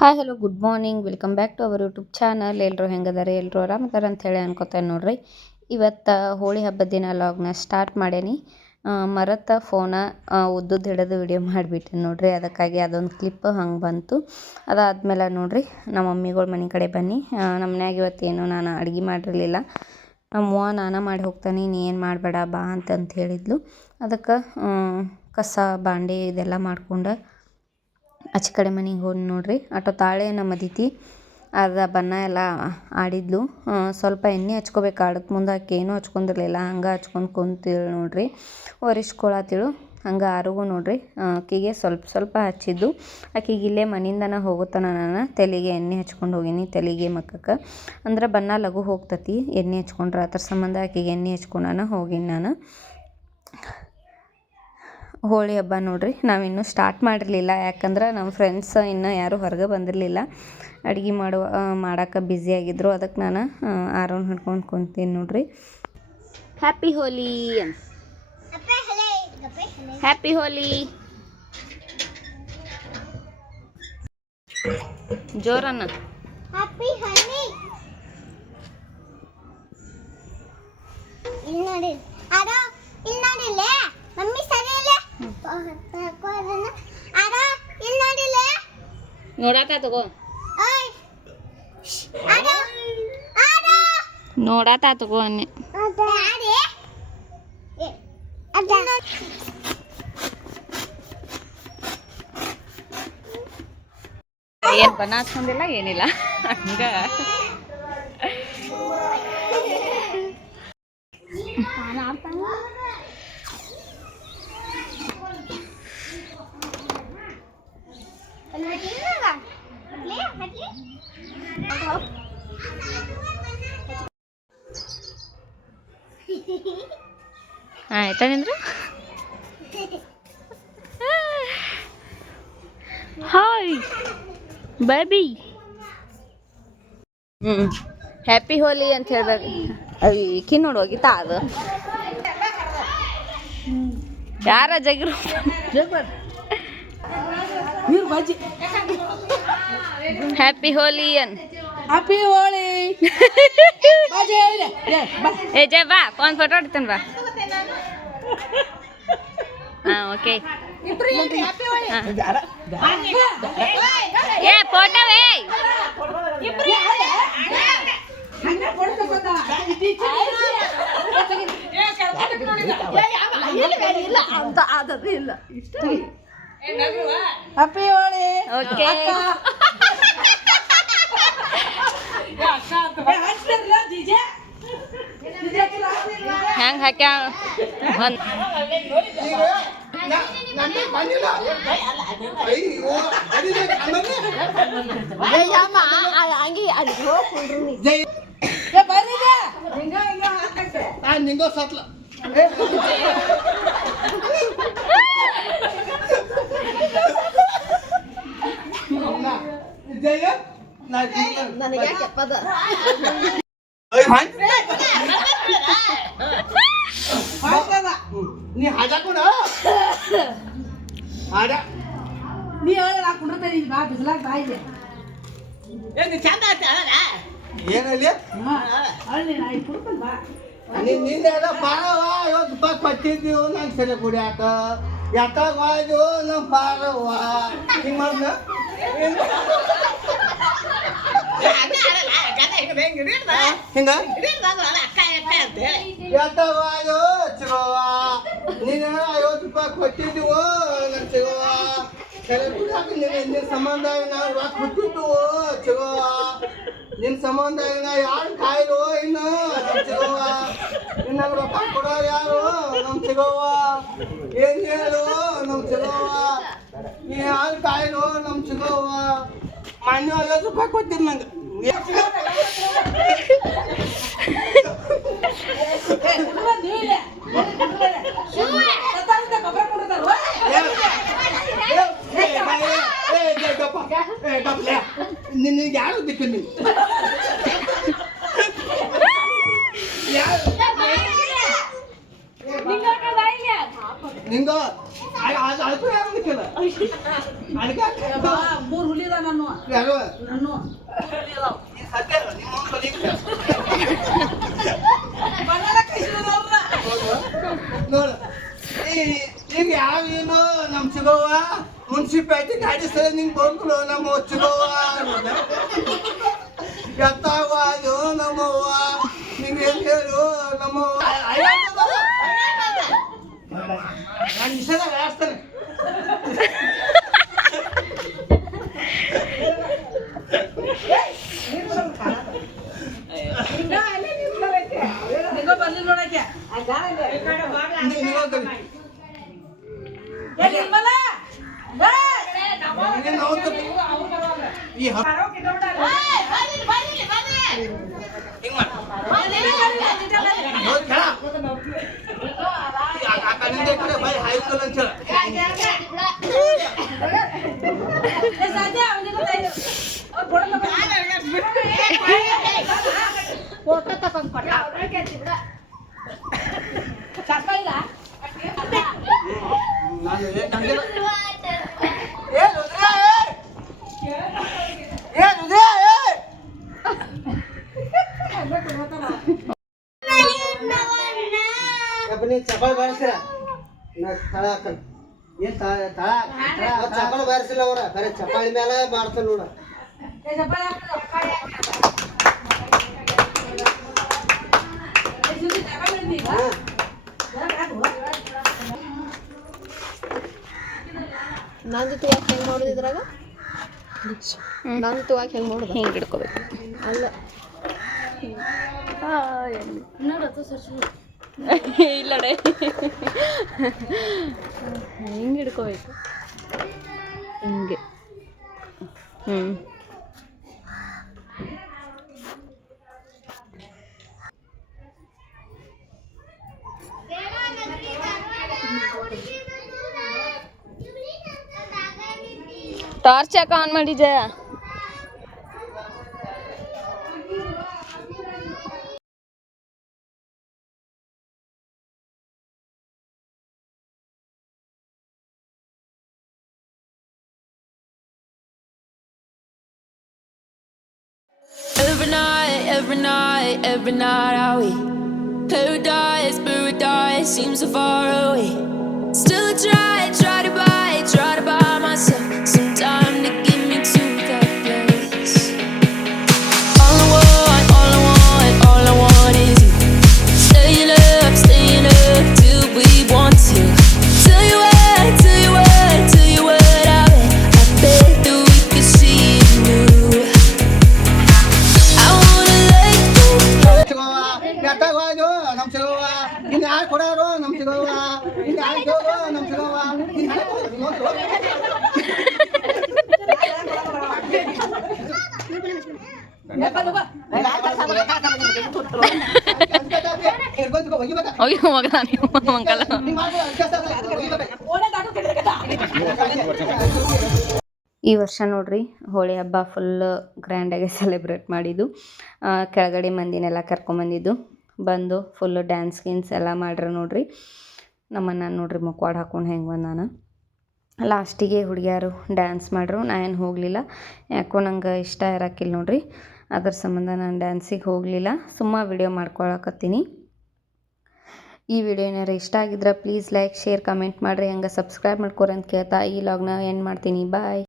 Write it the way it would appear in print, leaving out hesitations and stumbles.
Hi hello good morning welcome back to our YouTube channel. ಎಲ್ಲರೂ ಹೆಂಗದಾರೆ, ಎಲ್ಲರೂ ಆರಾಮದಾರ ಅಂಥೇಳಿ ಅನ್ಕೋತೇನೆ ನೋಡ್ರಿ. ಇವತ್ತು ಹೋಳಿ ಹಬ್ಬದ ದಿನ ಲಾಗ್ನ ಸ್ಟಾರ್ಟ್ ಮಾಡೇನಿ. ಮರತ್ತ ಫೋನ ಉದ್ದದ್ದು ಹಿಡಿದು ವಿಡಿಯೋ ಮಾಡಿಬಿಟ್ಟೆ ನೋಡ್ರಿ. ಅದಕ್ಕಾಗಿ ಅದೊಂದು ಕ್ಲಿಪ್ ಹಂಗೆ ಬಂತು. ಅದಾದಮೇಲೆ ನೋಡ್ರಿ ನಮ್ಮ ಮಮ್ಮಿಗಳ ಮನೆ ಕಡೆ ಬನ್ನಿ. ನಮ್ಮ ಮನ್ಯಾಗ ಇವತ್ತೇನು ನಾನು ಅಡುಗೆ ಮಾಡಿರಲಿಲ್ಲ. ನಮ್ಮವ್ವ ನಾನು ಮಾಡಿ ಹೋಗ್ತಾನೆ, ನೀ ಏನು ಮಾಡಬೇಡ ಬಾ ಅಂತಂತ ಹೇಳಿದ್ಲು. ಅದಕ್ಕೆ ಕಸ ಬಾಂಡೆ ಇದೆಲ್ಲ ಮಾಡ್ಕೊಂಡು ಆಚೆ ಕಡೆ ಮನೆಗೆ ಹೋಗಿ ನೋಡ್ರಿ. ಆಟೋ ತಾಳೆನ ಮದೀತಿ ಅದ ಬಣ್ಣ ಎಲ್ಲ ಆಡಿದ್ಲು. ಸ್ವಲ್ಪ ಎಣ್ಣೆ ಹಚ್ಕೋಬೇಕು ಆಡಕ್ಕೆ ಮುಂದೆ ಆಕೆ ಏನೂ ಹಚ್ಕೊಂಡಿರಲಿಲ್ಲ. ಹಂಗೆ ಹಚ್ಕೊಂಡು ಕುಂತಿಳು ನೋಡ್ರಿ, ಒರೆಸ್ಕೊಳತಿಳು. ಹಂಗೆ ಆರಿಗೂ ನೋಡ್ರಿ ಆಕೆಗೆ ಸ್ವಲ್ಪ ಹಚ್ಚಿದ್ದು. ಆಕೆಗೆ ಇಲ್ಲೇ ಮನೆಯಿಂದನೇ ಹೋಗುತ್ತಾನ. ನಾನು ತಲೆಗೆ ಎಣ್ಣೆ ಹಚ್ಕೊಂಡು ಹೋಗೀನಿ, ತಲೆಗೆ ಮಕ್ಕಕ್ಕೆ ಅಂದ್ರೆ ಬಣ್ಣ ಲಘು ಹೋಗ್ತತಿ ಎಣ್ಣೆ ಹಚ್ಕೊಂಡ್ರೆ. ಅದ್ರ ಸಂಬಂಧ ಆಕೆಗೆ ಎಣ್ಣೆ ಹಚ್ಕೊಂಡಾನ ಹೋಗೀನಿ ನಾನು. ಹೋಳಿ ಹಬ್ಬ ನೋಡ್ರಿ ನಾವಿನ್ನೂ ಸ್ಟಾರ್ಟ್ ಮಾಡಿರಲಿಲ್ಲ, ಯಾಕಂದ್ರೆ ನಮ್ಮ ಫ್ರೆಂಡ್ಸ್ ಇನ್ನೂ ಯಾರೂ ಹೊರಗೆ ಬಂದಿರಲಿಲ್ಲ. ಅಡುಗೆ ಮಾಡೋಕೆ ಬ್ಯುಸಿಯಾಗಿದ್ದರು. ಅದಕ್ಕೆ ನಾನು ಆರನ್ ಹಿಡ್ಕೊಂಡು ಕುಂತೀನಿ ನೋಡ್ರಿ. ಹ್ಯಾಪಿ ಹೋಲಿ, ಹ್ಯಾಪಿ ಹೋಲಿ ಜೋರನ್ನ. ಹ್ಯಾಪಿ ಹೋಲಿ ಇಲ್ಲಿ ನೋಡಿ, ಅರೋ ಇಲ್ಲಿ ನೋಡಿಲ್ಲ ಮಮ್ಮಿ ಸರಿ ಇಲ್ಲ ನೋಡಾಕ ತಗೋ, ನೋಡಾತ ತಗೋ ಅನ್ನೆ. ಏನು ಬಣ್ಣ ಹಚ್ಕೊಂಡಿಲ್ಲ ಏನಿಲ್ಲ ಹಂಗ. ಆಯ್ತಾ ನಿಂದ್ರ. Hi baby. ಹ್ಯಾಪಿ ಹೋಲಿ ಅಂತ ಹೇಳ್ಬೇಕು. ಈಕಿ ನೋಡು ಹೋಗಿತಾ ಅದು ಯಾರ ಜಗಿರು. ಹ್ಯಾಪಿ ಹೋಲಿ ಅನ್. ಹ್ಯಾಪಿ ಹೋಳಿ. ಏ ಜಯ ಬಾ, ಒಂದು ಫೋಟೋ ಹೊಡಿತೇನೆ ಬಾ. ಹಾಂ ಓಕೆ. ಏ ಫೋಟೋವೇ ಇಲ್ಲ. ಹ್ಯಾಪಿ ಹೋಳಿ. ಓಕೆ ಹೆಂಗೆ ಹಾಕ್ಯಾ ನೀ ಹಾಜಾಕೊಂಡ ನೀ ಹೇಳ ಕುಂಡ್ರತೇನೆ ಬಾ ಬಿಸಿಲಾಗ ಬಾ ಇದೆ ಚಂದ ಏನಲ್ಲಿ ನಿಂದೆಲ್ಲ ಪಾರವ ಇವತ್ತು ರೂಪಾಯಿ ಕೊಟ್ಟಿದ್ದೀವು ನಂಗೆ ಸರಿ ಕುಡಿಯಾಕ ಯಾಕಾಗ ಹೋಯ್ದು ನಮ್ಮ ಪಾರವ್ವ ಹಿಂಗೆ ಮಾಡ್ದ ಹಿಂಗ ಯಾಕಾಗ ಚಿಗವ್ವ ನೀನು 50 ರೂಪಾಯಿ ಕೊಟ್ಟಿದ್ದೀವು ನಂಗೆ ಚಿಗವ್ವ ಸರಿ ಕುಡಿಯಾಕ ನಿನ್ನ ಸಂಬಂಧ ನಾವು ರೊಕ್ಕ ಕೊಟ್ಟಿದ್ದೀವು ಚಿಗವ್ವ. ನಿನ್ನ ಸಂಬಂಧ ಇನ್ನ ಯಾರು ಕಾಯ್ದು ಇನ್ನು ನಮ್ಮ ಚಿಗವ್ವ. ಇನ್ನು ರೊಕ್ಕ ಕೊಡೋರು ಯಾರು ನಮ್ಮ ಚಿಗವ್ವ. ಏನು ಹೇಳು ನಮ್ಮ ಚಿಗವ್ವ, ನೀ ಯಾರು ಕಾಯ್ದು ನಮ್ಮ ಚಿಗವ್ವ. ಮೊನ್ನೆ 50 ರೂಪಾಯಿ ಕೊಟ್ಟಿದ್ದು ನಂಗೆ. ನಿನಗೆ ಯಾರು ದಿಕ್ಕ ನಿಂಗ ಅದಕ್ಕೂ ಯಾರು ಬೇಕಿಲ್ಲ ಅದಕ್ಕೆ ಮೂರು ಹುಲಿದ ನಾನು ಯಾರು ನಾನು ಸತ್ಯ ನಿಮ್ಮ ಕಲಿಯುತ್ತೆ ನೋಡು ಈಗ ಯಾವ ಏನು ನಮ್ಮ ಚಿಗವ್ವ ಮುನ್ಸಿಪಾಲ್ಟಿ ಗಾಡಿ ಸರಿ ನಿಂಗೆ ಬಂದ್ರು ನಮ್ಮ ಚಿಗವ್ವ ಎತ್ತಾವ ಅಯ್ಯೋ ನಮ್ಮವ್ವ ನಿಂಗೆ ಏನು ಹೇಳು ನಮ್ಮವ್ವ ನಾನು ನಿಷೇಧ ವ್ಯಾಸ್ತಾನೆ ಬರ್ಲಿ ನೋಡಕ್ಕೆ ಈ ಕಡೆಯಿಂದ ಕಡೆ ಬೈ ಹಾಯ್ಕಲ್ ಅಂತ ಫೋಟೋ ತಗೊಂಡ್ ಕೊಟ್ಟ ಚಪ್ಪ ಇಲ್ಲ ಚಪ್ಪಲ್ ಬಾರಿಸಿರ ತಳ ಹಾಕಲ್ ಏನ್ ತಳ ಚಪ್ಪಲ್ ಬಾರಿಸಿಲ್ಲ ಅವ್ರ ಬರೀ ಚಪ್ಪಾಳಿ ಮೇಲೆ ಮಾಡ್ತಾರ ನೋಡ ನಂದು ತುವಾಕ್ ಹೆಂಗೆ ಮಾಡೋದು ಇದ್ರಾಗ ನಂದು ತುವಾಕ್ ಹೆಂಗೆ ಮಾಡೋದು ಹಿಂಗೆ ಹಿಡ್ಕೋಬೇಕು ಅಲ್ಲ ಇಲ್ಲಡೆ ಹಿಂಗೆ ಹಿಡ್ಕೋಬೇಕು ಹಿಂಗೆ ಟಾರ್ಚ್ ಯಾಕೆ ಆನ್ ಮಾಡಿದ್ದೆ Every night are we paradise seems so far away. Still I try to buy myself some time to get me to that place. All I want is you. Staying up till we want to. Tell you what, I bet that we could see it new. I wanna let go. ನಮ್ ಚಿಗವ್ವ ಇನ್ನು ಯಾರು ಕೊಡೋರು ನಮ್ ಚಿಗವ್ವ ಇನ್ನು ಯಾರು ಕೇಳೋರು ನಮ್ ಚಿಗವ್ವ ಅಯ್ಯೋ ಮಗ ಮಂಗಲ ಈ ವರ್ಷ ನೋಡ್ರಿ ಹೋಳಿ ಹಬ್ಬ ಫುಲ್ ಗ್ರ್ಯಾಂಡಾಗಿ ಸೆಲೆಬ್ರೇಟ್ ಮಾಡಿದ್ದು ಕೆಳಗಡೆ ಮಂದಿನೆಲ್ಲ ಕರ್ಕೊಂಬಂದಿದ್ದು ಬಂದು ಫುಲ್ಲು ಡ್ಯಾನ್ಸ್ ಗೀನ್ಸ್ ಎಲ್ಲ ಮಾಡ್ರೆ ನೋಡ್ರಿ ನಮ್ಮನ್ನ ನೋಡ್ರಿ ಮುಖವಾಡ ಹಾಕ್ಕೊಂಡು ಹೆಂಗೆ ಬಂದಾನ ಲಾಸ್ಟಿಗೆ ಹುಡುಗಿಯಾರು ಡ್ಯಾನ್ಸ್ ಮಾಡ್ರು ನಾ ಏನು ಹೋಗಲಿಲ್ಲ ಯಾಕೋ ನಂಗೆ ಇಷ್ಟ ಇರೋಕ್ಕಿಲ್ಲ ನೋಡ್ರಿ ಅದ್ರ ಸಂಬಂಧ ನಾನು ಡ್ಯಾನ್ಸಿಗೆ ಹೋಗಲಿಲ್ಲ ಸುಮ್ಮ ವಿಡಿಯೋ ಮಾಡ್ಕೊಳಕತ್ತೀನಿ ಈ ವಿಡಿಯೋ ಏನಾರು ಇಷ್ಟ ಆಗಿದ್ರೆ ಪ್ಲೀಸ್ ಲೈಕ್ ಶೇರ್ ಕಮೆಂಟ್ ಮಾಡಿರಿ ಹಂಗೆ ಸಬ್ಸ್ಕ್ರೈಬ್ ಮಾಡ್ಕೊರಿ ಅಂತ ಕೇಳ್ತಾ ಈ ಲಾಗ್ನ ಎಂಡ್ ಮಾಡ್ತೀನಿ ಬಾಯ್